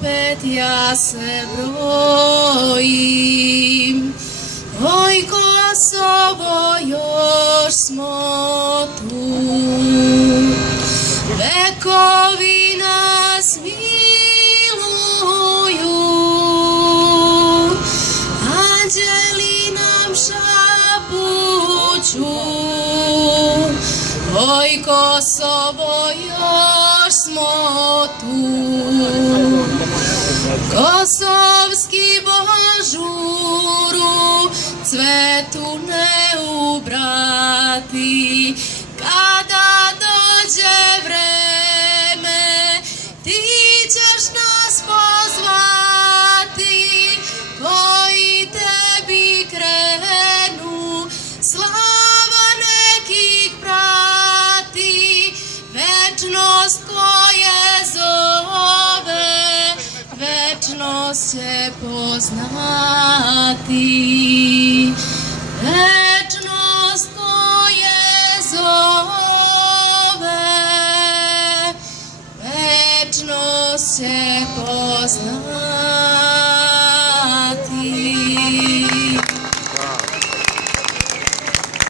opet ja se brojim. Oj, Kosovo, još smo tu, vekovi nas miluju, anđeli nam šapuću. Oj, Kosovo, još smo tu, kosovski božuru, cvetu ne ubrati. Kada dođe vreme, ti ćeš nas pozvati, koji tebi krenu, slava nekih prati, večnost koje zove, večnost će poznati. Večnost koje zove, večnost će poznati.